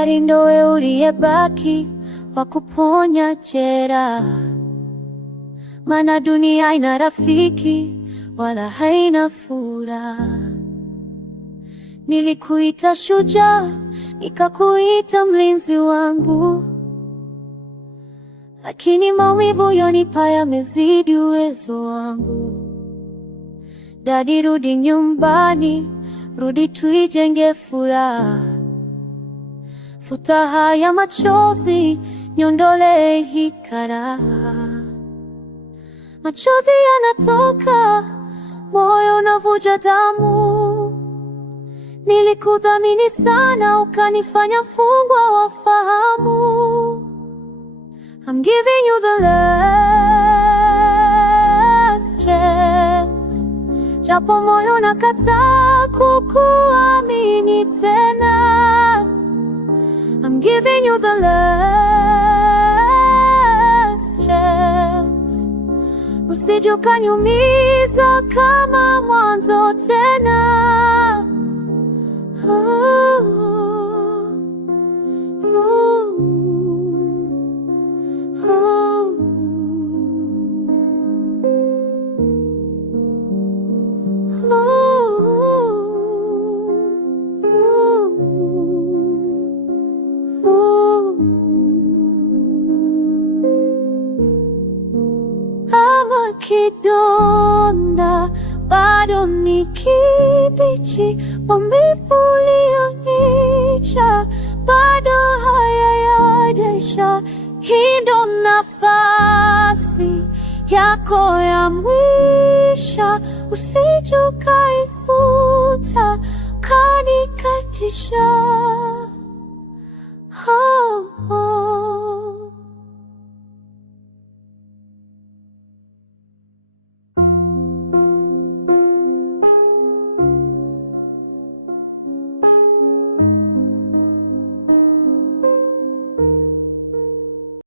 daktari ndowe uliyebaki wa kuponya jeraha, maana dunia haina rafiki wala haina furaha. Nilikuita shujaa, nikakuita mlinzi wangu, lakini maumivu yonipa yamezidi uwezo wangu. Dadi, rudi nyumbani, rudi tuijenge furaha. Futa haya machozi, niondole hii karaha. Machozi yanatoka, moyo unavuja damu. Nilikudhamini sana, ukanifanya mfungwa wa fahamu. I'm giving you the last chance, japo moyo unakataa kukuamini tena. I'm giving you the last chance, usije ukaniumiza kama mwanzo tena. Ama kidonda bado ni kibichi, maumivu uliyoniacha bado hayajaisha. Hii ndo nafasi yako ya mwisho, usije ukaifuta ukanikatisha.